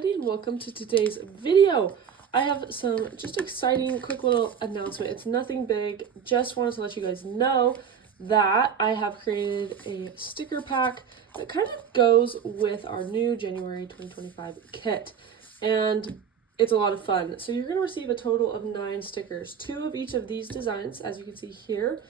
everybody, and welcome to today's video. I have some just exciting quick little announcement. It's nothing big, just wanted to let you guys know that I have created a sticker pack that kind of goes with our new January 2025 kit, and it's a lot of fun. So you're going to receive a total of 9 stickers, 2 of each of these designs, as you can see here,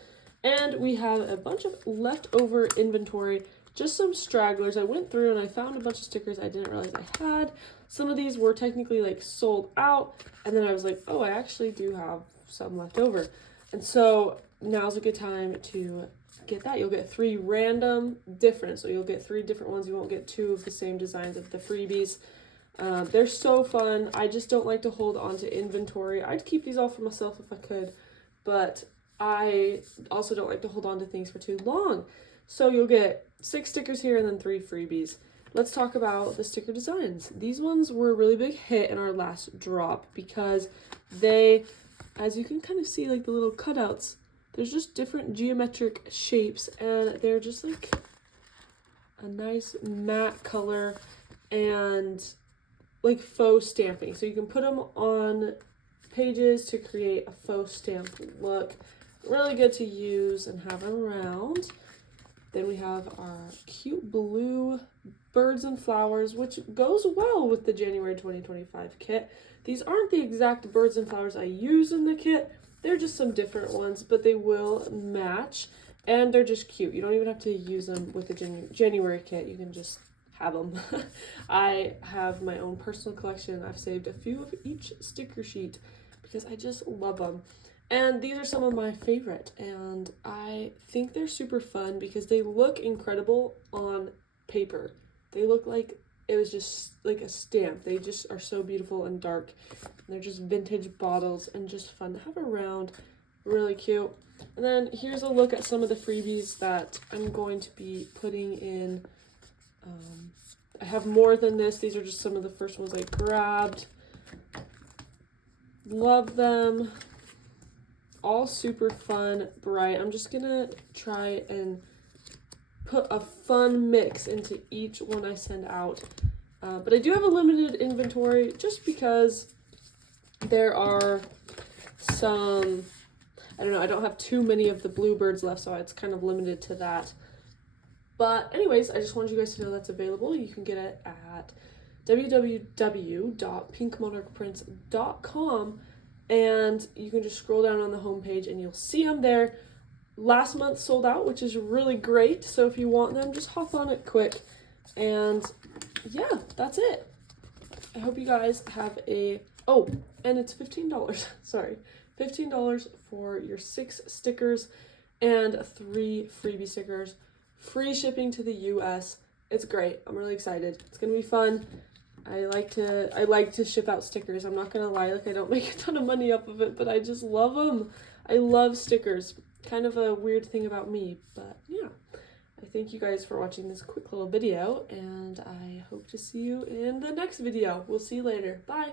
and we have a bunch of leftover inventory. Just some stragglers. I went through and I found a bunch of stickers I didn't realize I had. Some of these were technically like sold out, and then I was like, oh, I actually do have some left over. And so now's a good time to get that. You'll get 3 random different, so you'll get 3 different ones. You won't get 2 of the same designs of the freebies. They're so fun. I just don't like to hold on to inventory. I'd keep these all for myself if I could, but I also don't like to hold on to things for too long. So you'll get 6 stickers here and then 3 freebies. Let's talk about the sticker designs. These ones were a really big hit in our last drop because they, as you can kind of see, like the little cutouts, there's just different geometric shapes, and they're just like a nice matte color and like faux stamping. So you can put them on pages to create a faux stamp look. Really good to use and have around. Then we have our cute blue birds and flowers, which goes well with the January 2025 kit. These aren't the exact birds and flowers I use in the kit. They're just some different ones, but they will match, and they're just cute. You don't even have to use them with the January kit. You can just have them. I have my own personal collection. I've saved a few of each sticker sheet because I just love them. And these are some of my favorite, and I think they're super fun because they look incredible on paper. They look like it was just like a stamp. They just are so beautiful and dark. And they're just vintage bottles and just fun to have around. Really cute. And then here's a look at some of the freebies that I'm going to be putting in. I have more than this. These are just some of the first ones I grabbed. Love them. All super fun, bright. I'm just gonna try and put a fun mix into each one I send out. But I do have a limited inventory just because there are some, I don't know, I don't have too many of the bluebirds left, so it's kind of limited to that. But anyways, I just wanted you guys to know that's available. You can get it at www.pinkmonarchprints.com. And you can just scroll down on the homepage and you'll see them there. Last month sold out, which is really great. So if you want them, just hop on it quick. And yeah, that's it. I hope you guys have a, oh, and it's $15. Sorry, $15 for your 6 stickers and 3 freebie stickers. Free shipping to the US. It's great. I'm really excited. It's gonna be fun. I like to ship out stickers. I'm not gonna lie, like I don't make a ton of money off of it, but I just love them. I love stickers. Kind of a weird thing about me, but yeah. I thank you guys for watching this quick little video, and I hope to see you in the next video. We'll see you later. Bye.